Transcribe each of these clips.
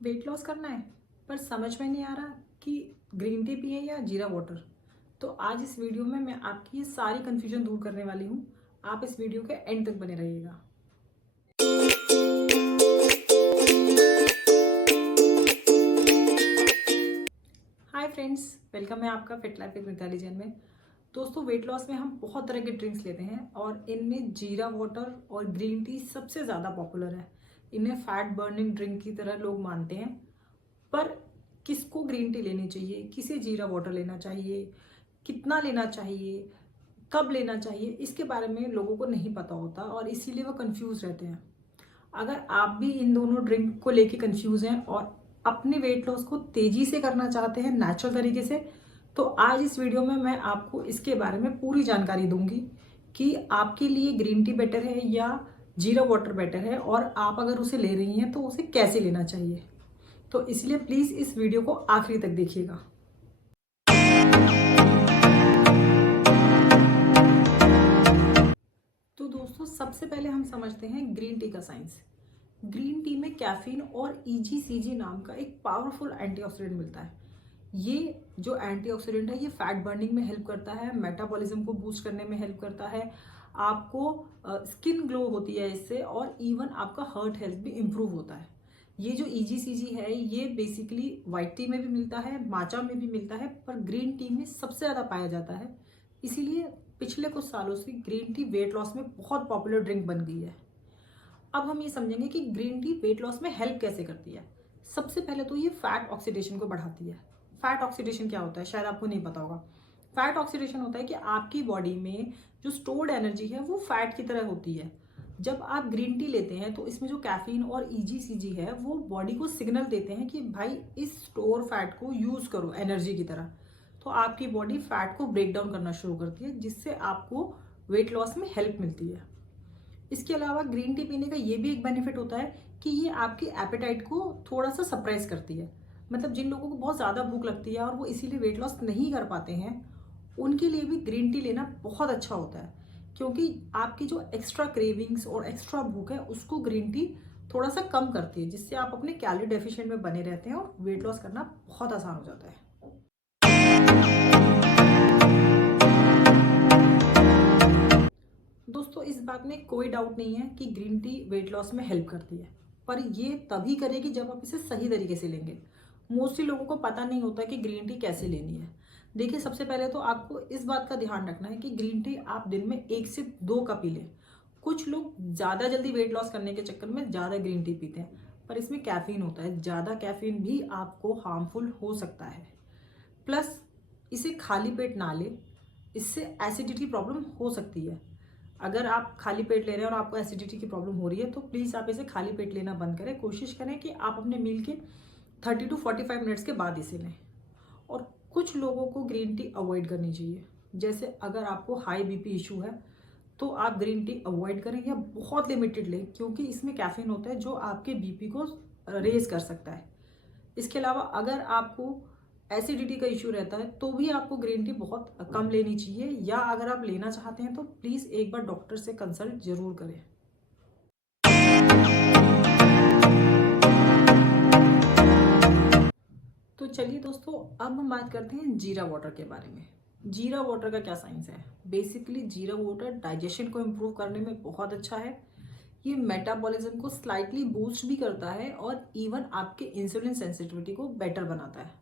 Weight loss करना है पर समझ में नहीं आ रहा कि ग्रीन टी पिए या जीरा वाटर। तो आज इस वीडियो में मैं आपकी ये सारी कन्फ्यूजन दूर करने वाली हूँ। आप इस वीडियो के एंड तक बने रहिएगा। हाय फ्रेंड्स, वेलकम है आपका fit life with Mitali Jain में। दोस्तों, वेट लॉस में हम बहुत तरह के ड्रिंक्स लेते हैं और इनमें जीरा वाटर और ग्रीन टी सबसे ज़्यादा पॉपुलर है। इन्हें फैट बर्निंग ड्रिंक की तरह लोग मानते हैं। पर किसको ग्रीन टी लेनी चाहिए, किसे जीरा वाटर लेना चाहिए, कितना लेना चाहिए, कब लेना चाहिए, इसके बारे में लोगों को नहीं पता होता और इसीलिए वो कंफ्यूज रहते हैं। अगर आप भी इन दोनों ड्रिंक को लेके कंफ्यूज हैं और अपने वेट लॉस को तेजी से करना चाहते हैं नेचुरल तरीके से, तो आज इस वीडियो में मैं आपको इसके बारे में पूरी जानकारी दूंगी कि आपके लिए ग्रीन टी बेटर है या जीरा वाटर बेटर है, और आप अगर उसे ले रही हैं तो उसे कैसे लेना चाहिए। तो इसलिए प्लीज इस वीडियो को आखिरी तक देखिएगा। तो दोस्तों, सबसे पहले हम समझते हैं ग्रीन टी का साइंस। ग्रीन टी में कैफीन और ईजीसीजी नाम का एक पावरफुल एंटीऑक्सीडेंट मिलता है। ये जो एंटीऑक्सीडेंट है ये फैट बर्निंग में हेल्प करता है, मेटाबॉलिज्म को बूस्ट करने में हेल्प करता है, आपको स्किन ग्लो होती है इससे, और इवन आपका हार्ट हेल्थ भी इम्प्रूव होता है। ये जो ईजीसीजी है ये बेसिकली वाइट टी में भी मिलता है, माचा में भी मिलता है, पर ग्रीन टी में सबसे ज़्यादा पाया जाता है। इसीलिए पिछले कुछ सालों से ग्रीन टी वेट लॉस में बहुत पॉपुलर ड्रिंक बन गई है। अब हम ये समझेंगे कि ग्रीन टी वेट लॉस में हेल्प कैसे करती है। सबसे पहले तो ये फैट ऑक्सीडेशन को बढ़ाती है। फैट ऑक्सीडेशन क्या होता है, शायद आपको नहीं पता होगा। फैट ऑक्सीडेशन होता है कि आपकी बॉडी में जो स्टोर्ड एनर्जी है वो फैट की तरह होती है। जब आप ग्रीन टी लेते हैं तो इसमें जो कैफीन और ईजीसीजी है वो बॉडी को सिग्नल देते हैं कि भाई इस स्टोर फैट को यूज करो एनर्जी की तरह। तो आपकी बॉडी फैट को ब्रेक डाउन करना शुरू करती है, जिससे आपको वेट लॉस में हेल्प मिलती है। इसके अलावा ग्रीन टी पीने का ये भी एक बेनिफिट होता है कि ये आपकी एपेटाइट को थोड़ा सा सरप्राइज करती है। मतलब जिन लोगों को बहुत ज़्यादा भूख लगती है और वो इसीलिए वेट लॉस नहीं कर पाते हैं, उनके लिए भी ग्रीन टी लेना बहुत अच्छा होता है, क्योंकि आपकी जो एक्स्ट्रा क्रेविंग्स और एक्स्ट्रा भूख है उसको ग्रीन टी थोड़ा सा कम करती है, जिससे आप अपने कैलोरी डेफिशिएंट में बने रहते हैं और वेट लॉस करना बहुत आसान हो जाता है। दोस्तों, इस बात में कोई डाउट नहीं है कि ग्रीन टी वेट लॉस में हेल्प करती है, पर ये तभी करेगी जब आप इसे सही तरीके से लेंगे। मोस्टली लोगों को पता नहीं होता कि ग्रीन टी कैसे लेनी है। देखिए, सबसे पहले तो आपको इस बात का ध्यान रखना है कि ग्रीन टी आप दिन में 1 से 2 कप ही लें। कुछ लोग ज़्यादा जल्दी वेट लॉस करने के चक्कर में ज़्यादा ग्रीन टी पीते हैं, पर इसमें कैफीन होता है। ज़्यादा कैफीन भी आपको हार्मफुल हो सकता है। प्लस इसे खाली पेट ना ले, इससे एसिडिटी प्रॉब्लम हो सकती है। अगर आप खाली पेट ले रहे हैं और आपको एसिडिटी की प्रॉब्लम हो रही है तो प्लीज़ आप इसे खाली पेट लेना बंद करें। कोशिश करें कि आप अपने मील के 30 to 45 मिनट्स के बाद इसे लें। और कुछ लोगों को ग्रीन टी अवॉइड करनी चाहिए। जैसे अगर आपको हाई बीपी इशू है तो आप ग्रीन टी अवॉइड करें या बहुत लिमिटेड लें, क्योंकि इसमें कैफीन होता है जो आपके बीपी को रेज कर सकता है। इसके अलावा अगर आपको एसिडिटी का इश्यू रहता है तो भी आपको ग्रीन टी बहुत कम लेनी चाहिए, या अगर आप लेना चाहते हैं तो प्लीज़ एक बार डॉक्टर से कंसल्ट जरूर करें। तो चलिए दोस्तों, अब हम बात करते हैं जीरा वाटर के बारे में। जीरा वाटर का क्या साइंस है। बेसिकली जीरा वाटर डाइजेशन को इम्प्रूव करने में बहुत अच्छा है। ये मेटाबॉलिज्म को स्लाइटली बूस्ट भी करता है और इवन आपके इंसुलिन सेंसिटिविटी को बेटर बनाता है।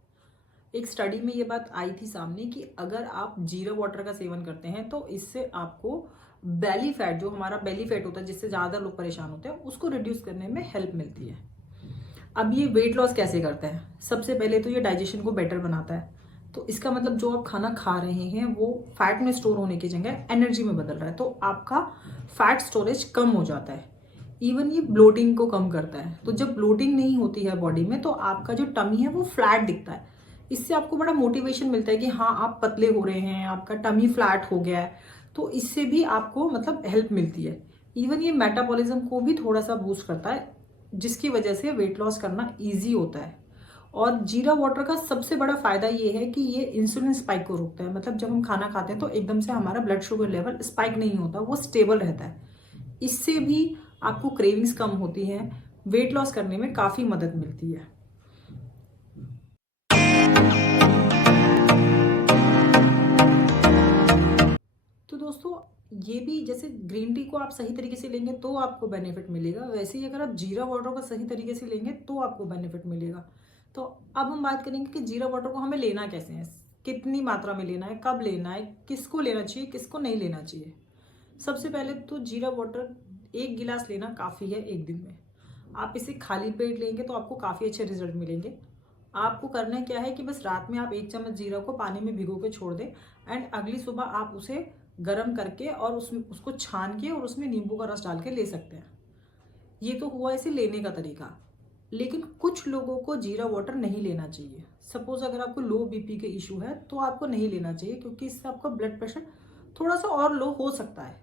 एक स्टडी में ये बात आई थी सामने कि अगर आप जीरा वाटर का सेवन करते हैं तो इससे आपको बेली फैट, जो हमारा बेली फैट होता है जिससे ज़्यादा लोग परेशान होते हैं, उसको रिड्यूस करने में हेल्प मिलती है। अब ये वेट लॉस कैसे करता है। सबसे पहले तो ये डाइजेशन को बेटर बनाता है। तो इसका मतलब जो आप खाना खा रहे हैं वो फैट में स्टोर होने की जगह एनर्जी में बदल रहा है, तो आपका फैट स्टोरेज कम हो जाता है। इवन ये ब्लोटिंग को कम करता है। तो जब ब्लोटिंग नहीं होती है बॉडी में तो आपका जो टमी है वो फ्लैट दिखता है। इससे आपको बड़ा मोटिवेशन मिलता है कि हाँ, आप पतले हो रहे हैं, आपका टमी फ्लैट हो गया है। तो इससे भी आपको मतलब हेल्प मिलती है। इवन ये मेटाबॉलिज्म को भी थोड़ा सा बूस्ट करता है, जिसकी वजह से वेट लॉस करना ईजी होता है। और जीरा वाटर का सबसे बड़ा फायदा ये है कि ये इंसुलिन स्पाइक को रोकता है। मतलब जब हम खाना खाते हैं तो एकदम से हमारा ब्लड शुगर लेवल स्पाइक नहीं होता, वो स्टेबल रहता है। इससे भी आपको क्रेविंग्स कम होती हैं, वेट लॉस करने में काफ़ी मदद मिलती है। तो दोस्तों ये भी जैसे ग्रीन टी को आप सही तरीके से लेंगे तो आपको बेनिफिट मिलेगा, वैसे ही अगर आप जीरा वाटर को सही तरीके से लेंगे तो आपको बेनिफिट मिलेगा। तो अब हम बात करेंगे कि जीरा वाटर को हमें लेना कैसे है, कितनी मात्रा में लेना है, कब लेना है, किसको लेना चाहिए, किसको नहीं लेना चाहिए। सबसे पहले तो जीरा वाटर 1 गिलास लेना काफ़ी है एक दिन में। आप इसे खाली पेट लेंगे तो आपको काफ़ी अच्छे रिजल्ट मिलेंगे। आपको करना क्या है कि बस रात में आप 1 चम्मच जीरा को पानी में भिगो के छोड़ दें एंड अगली सुबह आप उसे गर्म करके और उसको छान के और उसमें नींबू का रस डाल के ले सकते हैं। ये तो हुआ इसे लेने का तरीका। लेकिन कुछ लोगों को जीरा वाटर नहीं लेना चाहिए। सपोज अगर आपको लो बीपी के इशू है तो आपको नहीं लेना चाहिए, क्योंकि इससे आपका ब्लड प्रेशर थोड़ा सा और लो हो सकता है।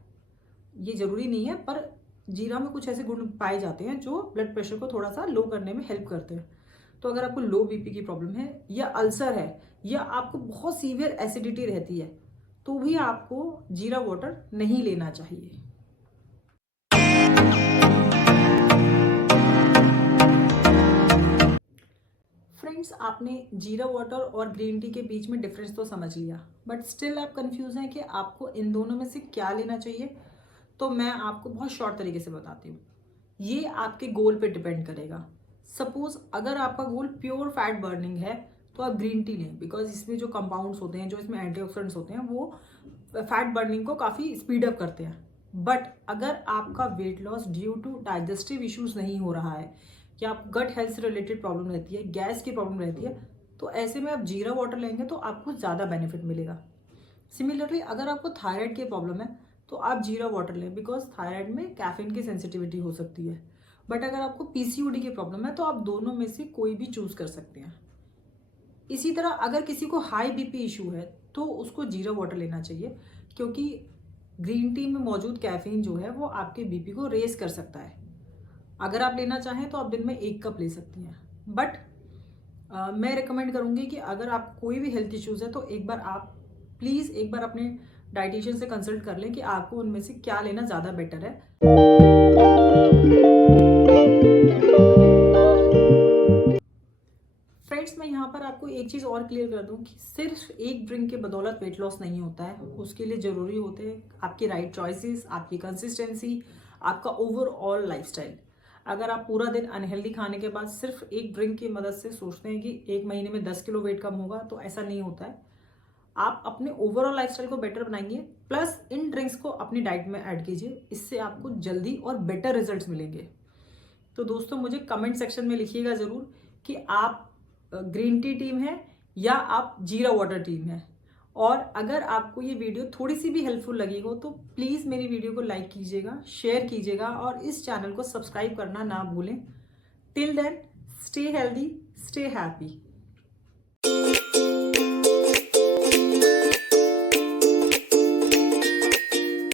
ये जरूरी नहीं है, पर जीरा में कुछ ऐसे गुण पाए जाते हैं जो ब्लड प्रेशर को थोड़ा सा लो करने में हेल्प करते हैं। तो अगर आपको लो बीपी की प्रॉब्लम है या अल्सर है या आपको बहुत सीवियर एसिडिटी रहती है तो भी आपको जीरा वाटर नहीं लेना चाहिए। फ्रेंड्स, आपने जीरा वाटर और ग्रीन टी के बीच में डिफरेंस तो समझ लिया, बट स्टिल आप कंफ्यूज हैं कि आपको इन दोनों में से क्या लेना चाहिए। तो मैं आपको बहुत शॉर्ट तरीके से बताती हूँ। ये आपके गोल पे डिपेंड करेगा। सपोज अगर आपका गोल प्योर फैट बर्निंग है तो आप ग्रीन टी लें, बिकॉज इसमें जो कंपाउंड्स होते हैं, जो इसमें एंटीऑक्सीडेंट्स होते हैं, वो फैट बर्निंग को काफ़ी स्पीड अप करते हैं। बट अगर आपका weight loss due to digestive issues नहीं हो रहा है या आप गट हेल्थ से रिलेटेड प्रॉब्लम रहती है, गैस की प्रॉब्लम रहती है, तो ऐसे में आप जीरा वाटर लेंगे तो आपको ज़्यादा बेनिफिट मिलेगा। सिमिलरली अगर आपको थायराइड की प्रॉब्लम है तो आप जीरा वाटर लें, बिकॉज थायराइड में कैफीन की सेंसिटिविटी हो सकती है। बट अगर आपको पीसीओडी की प्रॉब्लम है तो आप दोनों में से कोई भी चूज कर सकते हैं। इसी तरह अगर किसी को हाई बीपी इशू है तो उसको जीरा वाटर लेना चाहिए, क्योंकि ग्रीन टी में मौजूद कैफीन जो है वो आपके बीपी को रेज कर सकता है। अगर आप लेना चाहें तो आप दिन में 1 कप ले सकती हैं। बट मैं रिकमेंड करूंगी कि अगर आप कोई भी हेल्थ इश्यूज है तो एक बार आप प्लीज़ एक बार अपने डाइटिशियन से कंसल्ट कर लें कि आपको उनमें से क्या लेना ज़्यादा बेटर है। फ्रेंड्स, मैं यहाँ पर आपको एक चीज़ और क्लियर कर दूँ कि सिर्फ एक ड्रिंक के बदौलत वेट लॉस नहीं होता है। उसके लिए ज़रूरी होते हैं आपकी राइट चॉइसेस, आपकी कंसिस्टेंसी, आपका ओवरऑल लाइफस्टाइल। अगर आप पूरा दिन अनहेल्दी खाने के बाद सिर्फ एक ड्रिंक की मदद से सोचते हैं कि 1 महीने में 10 किलो वेट कम होगा, तो ऐसा नहीं होता है। आप अपने ओवरऑल लाइफस्टाइल को बेटर बनाएंगे, प्लस इन ड्रिंक्स को अपनी डाइट में ऐड कीजिए। इससे आपको जल्दी और बेटर रिजल्ट्स मिलेंगे। तो दोस्तों, मुझे कमेंट सेक्शन में लिखिएगा ज़रूर कि आप ग्रीन टी टीम है या आप जीरा वाटर टीम है। और अगर आपको ये वीडियो थोड़ी सी भी हेल्पफुल लगी हो तो प्लीज़ मेरी वीडियो को लाइक कीजिएगा, शेयर कीजिएगा और इस चैनल को सब्सक्राइब करना ना भूलें। Till then, stay healthy, stay happy.